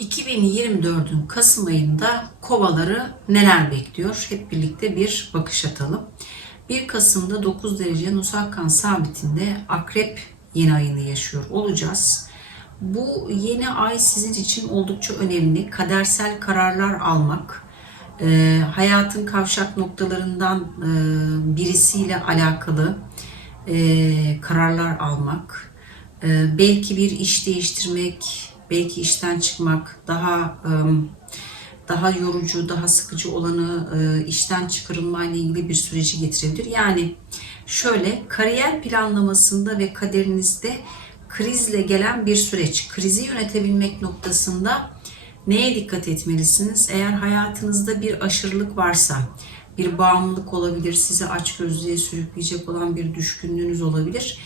2024'ün Kasım ayında kovaları neler bekliyor? Hep birlikte bir bakış atalım. 1 Kasım'da 9 derece Nusakkan sabitinde akrep yeni ayını yaşıyor olacağız. Bu yeni ay sizin için oldukça önemli. Kadersel kararlar almak, e, hayatın kavşak noktalarından e, birisiyle alakalı e, kararlar almak, e, belki bir iş değiştirmek, belki işten çıkmak, daha daha yorucu, daha sıkıcı olanı e, işten çıkarılma ile ilgili bir süreci getirebilir. Yani şöyle kariyer planlamasında ve kaderinizde krizle gelen bir süreç. Krizi yönetebilmek noktasında neye dikkat etmelisiniz? Eğer hayatınızda bir aşırılık varsa, bir bağımlılık olabilir, sizi açgözlüğe sürükleyecek olan bir düşkünlüğünüz olabilir.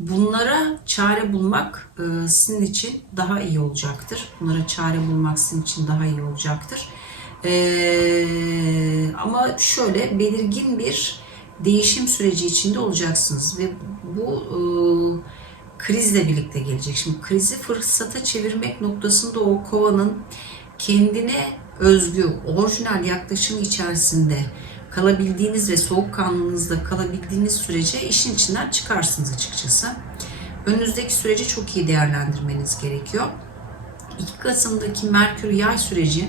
Bunlara çare bulmak e, sizin için daha iyi olacaktır. Bunlara çare bulmak sizin için daha iyi olacaktır. E, ama şöyle belirgin bir değişim süreci içinde olacaksınız ve bu e, krizle birlikte gelecek. Şimdi krizi fırsata çevirmek noktasında o kovanın kendine özgü, orijinal yaklaşım içerisinde kalabildiğiniz ve soğukkanlılığınızda kalabildiğiniz sürece işin içinden çıkarsınız açıkçası. Önünüzdeki süreci çok iyi değerlendirmeniz gerekiyor. 2 Kasım'daki Merkür yay süreci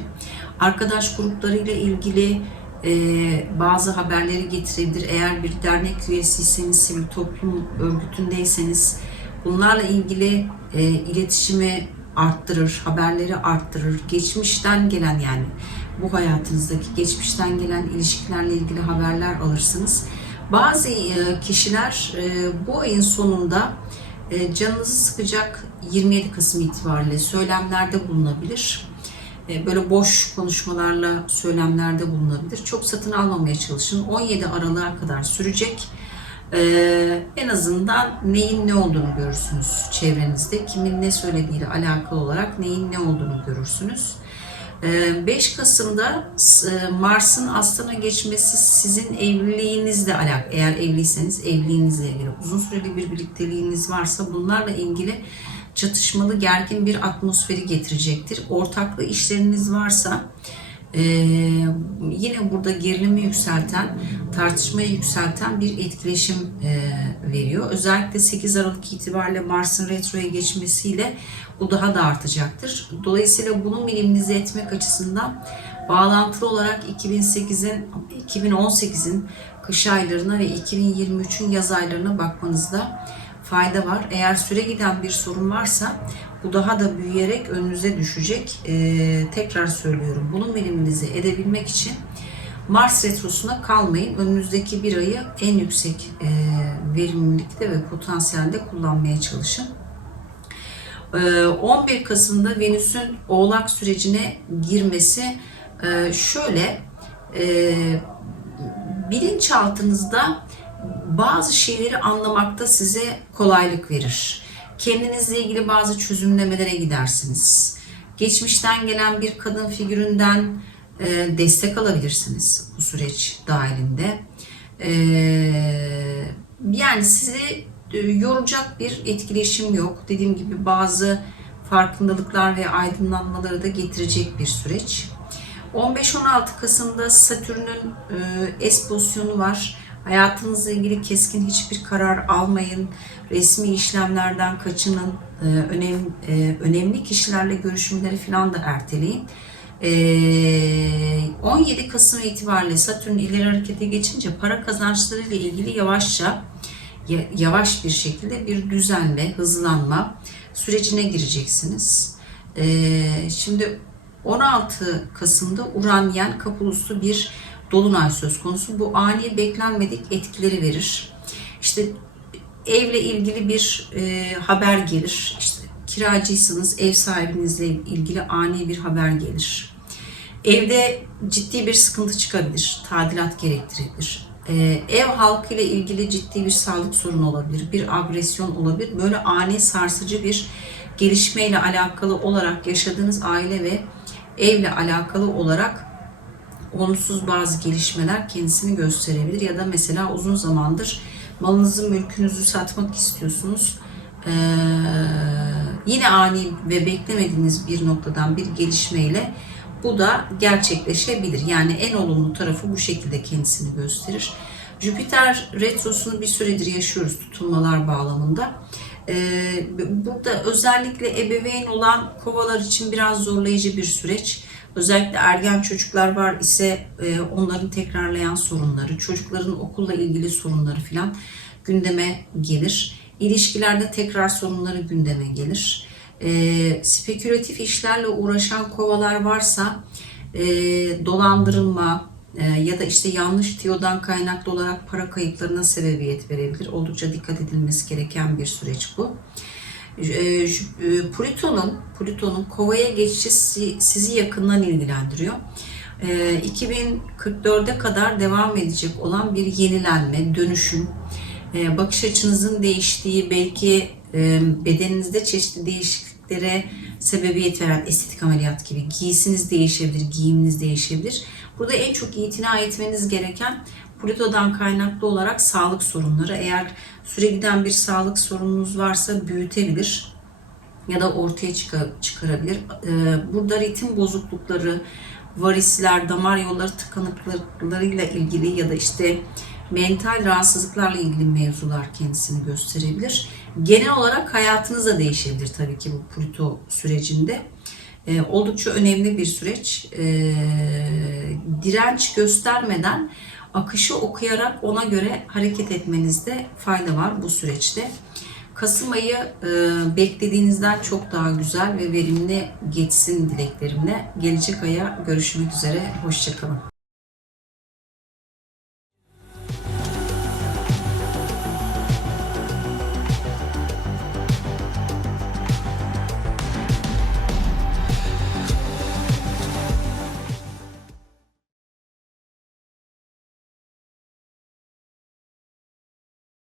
arkadaş gruplarıyla ilgili e, bazı haberleri getirebilir. Eğer bir dernek üyesiyseniz, sivil toplum örgütündeyseniz bunlarla ilgili e, iletişimi arttırır, haberleri arttırır. Geçmişten gelen yani bu hayatınızdaki geçmişten gelen ilişkilerle ilgili haberler alırsınız. Bazı e, kişiler e, bu ayın sonunda e, canınızı sıkacak 27 Kasım itibariyle söylemlerde bulunabilir. Böyle boş konuşmalarla söylemlerde bulunabilir. Çok satın almamaya çalışın. 17 Aralık'a kadar sürecek. En azından neyin ne olduğunu görürsünüz çevrenizde. Kimin ne söylediğiyle alakalı olarak neyin ne olduğunu görürsünüz. Ee, 5 Kasım'da e, Mars'ın Aslan'a geçmesi sizin evliliğinizle alakalı. Eğer evliyseniz evliliğinizle ilgili. Uzun süreli bir birlikteliğiniz varsa bunlarla ilgili çatışmalı gergin bir atmosferi getirecektir. Ortaklı işleriniz varsa ee, yine burada gerilimi yükselten, tartışmayı yükselten bir etkileşim e, veriyor. Özellikle 8 Aralık itibariyle Mars'ın retroya geçmesiyle bu daha da artacaktır. Dolayısıyla bunu minimize etmek açısından bağlantılı olarak 2008'in 2018'in kış aylarına ve 2023'ün yaz aylarına bakmanızda fayda var. Eğer süre giden bir sorun varsa bu daha da büyüyerek önünüze düşecek. Ee, tekrar söylüyorum. Bunu minimize edebilmek için Mars retrosuna kalmayın. Önünüzdeki bir ayı en yüksek e, verimlilikte ve potansiyelde kullanmaya çalışın. Ee, 11 Kasım'da Venüs'ün Oğlak sürecine girmesi e, şöyle e, bilinçaltınızda bazı şeyleri anlamakta size kolaylık verir. Kendinizle ilgili bazı çözümlemelere gidersiniz. Geçmişten gelen bir kadın figüründen e, destek alabilirsiniz bu süreç dahilinde. E, yani sizi e, yoracak bir etkileşim yok. Dediğim gibi bazı farkındalıklar ve aydınlanmaları da getirecek bir süreç. 15-16 Kasım'da Satürn'ün e, S pozisyonu var. Hayatınızla ilgili keskin hiçbir karar almayın. Resmi işlemlerden kaçının. E, önemli, e, önemli kişilerle görüşmeleri falan da erteleyin. E, 17 Kasım itibariyle Satürn ileri harekete geçince para kazançları ile ilgili yavaşça ya- yavaş bir şekilde bir düzenle, hızlanma sürecine gireceksiniz. Ee, şimdi 16 Kasım'da Uranyen Kapuluslu bir dolunay söz konusu. Bu ani beklenmedik etkileri verir. İşte evle ilgili bir e, haber gelir. İşte kiracıysanız ev sahibinizle ilgili ani bir haber gelir. Evde ciddi bir sıkıntı çıkabilir, tadilat gerektirebilir. Ee, ev halkı ile ilgili ciddi bir sağlık sorunu olabilir, bir agresyon olabilir. Böyle ani sarsıcı bir gelişmeyle alakalı olarak yaşadığınız aile ve evle alakalı olarak olumsuz bazı gelişmeler kendisini gösterebilir ya da mesela uzun zamandır malınızı mülkünüzü satmak istiyorsunuz. Ee, yine ani ve beklemediğiniz bir noktadan bir gelişmeyle bu da gerçekleşebilir. Yani en olumlu tarafı bu şekilde kendisini gösterir. Jüpiter retrosunu bir süredir yaşıyoruz tutulmalar bağlamında. Ee, burada özellikle ebeveyn olan kovalar için biraz zorlayıcı bir süreç. Özellikle ergen çocuklar var ise e, onların tekrarlayan sorunları, çocukların okulla ilgili sorunları filan gündeme gelir. İlişkilerde tekrar sorunları gündeme gelir. E, spekülatif işlerle uğraşan kovalar varsa e, dolandırılma e, ya da işte yanlış tiyodan kaynaklı olarak para kayıplarına sebebiyet verebilir. Oldukça dikkat edilmesi gereken bir süreç bu. E, e, Plüton'un Plüton'un Kova'ya geçişi si- sizi yakından ilgilendiriyor. E, 2044'e kadar devam edecek olan bir yenilenme, dönüşüm, e, bakış açınızın değiştiği, belki e, bedeninizde çeşitli değişikliklere sebebiyet veren estetik ameliyat gibi giysiniz değişebilir, giyiminiz değişebilir. Burada en çok itina etmeniz gereken Plüto'dan kaynaklı olarak sağlık sorunları. Eğer süre giden bir sağlık sorununuz varsa büyütebilir ya da ortaya çıka- çıkarabilir. Ee, Burada ritim bozuklukları, varisler, damar yolları tıkanıklıklarıyla ilgili ya da işte mental rahatsızlıklarla ilgili mevzular kendisini gösterebilir. Genel olarak hayatınız da değişebilir tabii ki bu Plüto sürecinde. Ee, oldukça önemli bir süreç. Ee, direnç göstermeden akışı okuyarak ona göre hareket etmenizde fayda var bu süreçte. Kasım ayı e, beklediğinizden çok daha güzel ve verimli geçsin dileklerimle. Gelecek aya görüşmek üzere. Hoşçakalın.